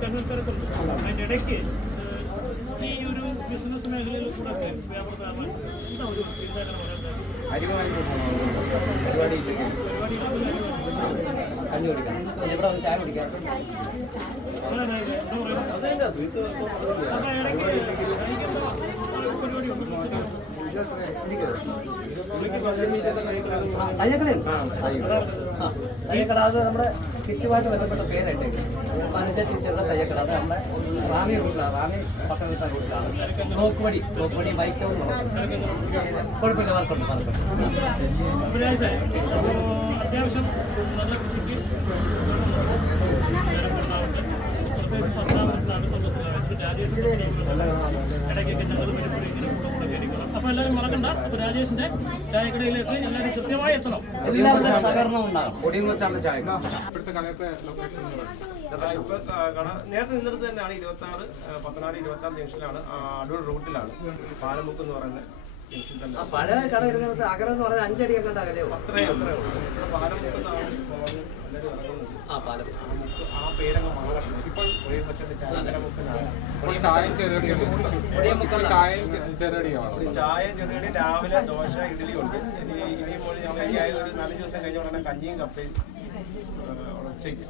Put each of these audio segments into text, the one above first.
തെരഞ്ഞെടുക്കലുണ്ട്. അതിനിടയ്ക്ക് ഈ ഒരു ബിസിനസ് മേഖലയിൽ കൂടെ വ്യാപാരം എന്താ ഒരു ചിന്താഗതി പറയുന്നത്? തയ്യക്കട അത് നമ്മുടെ ചുറ്റുമായിട്ട് ബന്ധപ്പെട്ട പേരായിട്ട് മനസ്സിലെ ടീച്ചറുടെ തയ്യക്കട അത് നമ്മുടെ റാണി റൂട്ടിലാണ്. റാണി പത്തനംതിട്ട റൂട്ടിലാണ്. ബ്ലോക്ക് ബൈക്കും കുഴപ്പമില്ല. വർക്കുണ്ട്. അത്യാവശ്യം നല്ല കൃഷിക്ക് ഇടയ്ക്കൊക്കെ ഞങ്ങൾ അപ്പൊ എല്ലാവരും മറക്കണ്ട. അപ്പൊ രാജേഷിന്റെ ചായക്കടയിലേക്ക് എല്ലാവരും കൃത്യമായി എത്തണം. എല്ലാവരുടെ സഹകരണം ഉണ്ടാകും. ഒടിയൻകൊച്ചാണ് ചായ. ഇപ്പോഴത്തെ കടയത്തെ ലൊക്കേഷൻ കട നേരത്തെ നിന്നിടത്ത് തന്നെയാണ്. 26 പത്തനാട് 26 ജംഗ്ഷനിലാണ്. അടൂർ റൂട്ടിലാണ്. പാലമുക്ക് എന്ന് പറയുന്ന ജംഗ്ഷൻ തന്നെ. പഴയ കട ഇരുന്നത് അകലം എന്ന് പറഞ്ഞാൽ 5 അടിയൊക്കെ ഉണ്ടാകലേ. അത്രയും പാലമുക്ക് എല്ലാവരും ഇറങ്ങുന്നത്. ആ പേരങ്ങ് മാറണം. ഇപ്പോൾ ചായയും ചെറുകടിയാണ്. ചായ ചെറുകടി രാവിലെ ദോശ ഇഡ്ഡലി ഉണ്ട്. ഇനിയിപ്പോൾ ഞങ്ങൾ ഈ ഒരു 4 ദിവസം കഴിഞ്ഞ ഉടനെ കഞ്ഞിയും കപ്പയും ഉച്ചയ്ക്ക്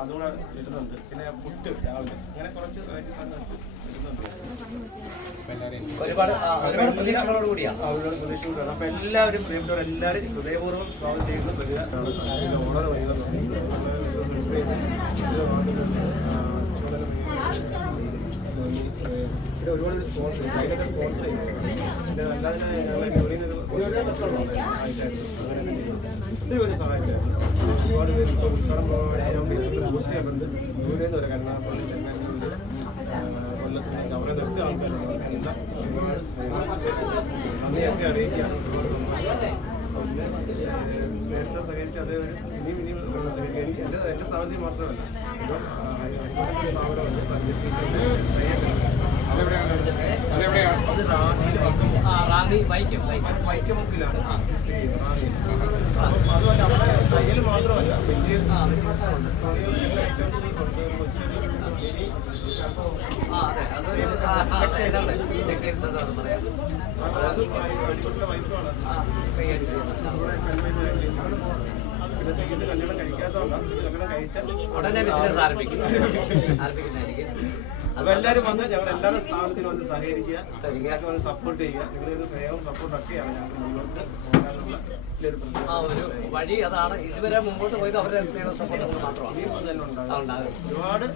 അതുകൂടെ വരുന്നുണ്ട്. പിന്നെ പുട്ട് രാവിലെ അങ്ങനെ കുറച്ച് വരുന്നുണ്ട്. ഒരുപാട് പ്രതീക്ഷകളോട് കൂടിയാണ്. പ്രതീക്ഷയോടാണ്. അപ്പൊ എല്ലാവരും പ്രിയപ്പെട്ടവർ എല്ലാവരും ഹൃദയപൂർവ്വം സ്വാഗതം ചെയ്യുന്നു. വരിക ഓർഡർ വൈകുന്നുണ്ട്. പിന്നെ ഒരുപാട് സ്പോൺസർ അതിലൊക്കെ സ്പോൺസർ ചെയ്യുന്നുണ്ട്. പിന്നെ അല്ലാതെ ഞങ്ങളെ ഒത്തിരി പേര് സഹായിച്ചായിരുന്നു. ഒരുപാട് പേര് ഇപ്പോൾ ഉൾക്കടം പോസ്റ്റ് ചെയ്യാറുണ്ട്. ദൂരേന്ന് വരെ കരുനാഗപ്പള്ളി, ചെന്നൈയിലുണ്ട്, കൊല്ലത്തിന് ഗവർണറൊക്കെ ആൾക്കാരുണ്ട്. എല്ലാം ഒരുപാട് നന്ദിയൊക്കെ അറിയിക്കുകയാണ്. ഒരുപാട് സന്തോഷം. നേരത്തെ സഹകരിച്ച് അത് ഇനിയും സഹകരിക്കുക. എനിക്ക് എൻ്റെ സ്ഥാപനത്തിൽ മാത്രമല്ല വൈക്കമുക്കിലാണ്. അപ്പം അതുമല്ല അവിടെ തയ്യൽ മാത്രമല്ല വലിയ ബിസിനസ്സുണ്ട്. എല്ലാ ഐറ്റംസും ഉണ്ട്. കൊച്ചി അടിപൊളിയുള്ള വൈഫാണ്. പിന്നെ ചെയ്ത് കല്യാണം കഴിക്കാത്തതുകൊണ്ടാണ്. കല്യാണം കഴിച്ചാൽ ഉടനെ ബിസിനസ് ആരംഭിക്കുന്നതായിരിക്കും. അപ്പൊ എല്ലാവരും വന്ന് ഞങ്ങൾ എല്ലാവരുടെ സ്ഥാപനത്തിൽ വന്ന് സഹകരിക്കുക, ഞങ്ങൾക്ക് വന്ന് സപ്പോർട്ട് ചെയ്യുക. നിങ്ങളുടെ സ്നേഹവും സപ്പോർട്ടൊക്കെയാണ് ഞങ്ങൾക്ക് മുന്നോട്ട് പോകാനുള്ള ഒരു വഴി. അതാണ് ഇതുവരെ മുമ്പോട്ട് പോയത് അവരുടെ സ്നേഹ സപ്പോർട്ട് മാത്രമാണ്. ഇനിയും അത് തന്നെ ഉണ്ടാകും. ഒരുപാട്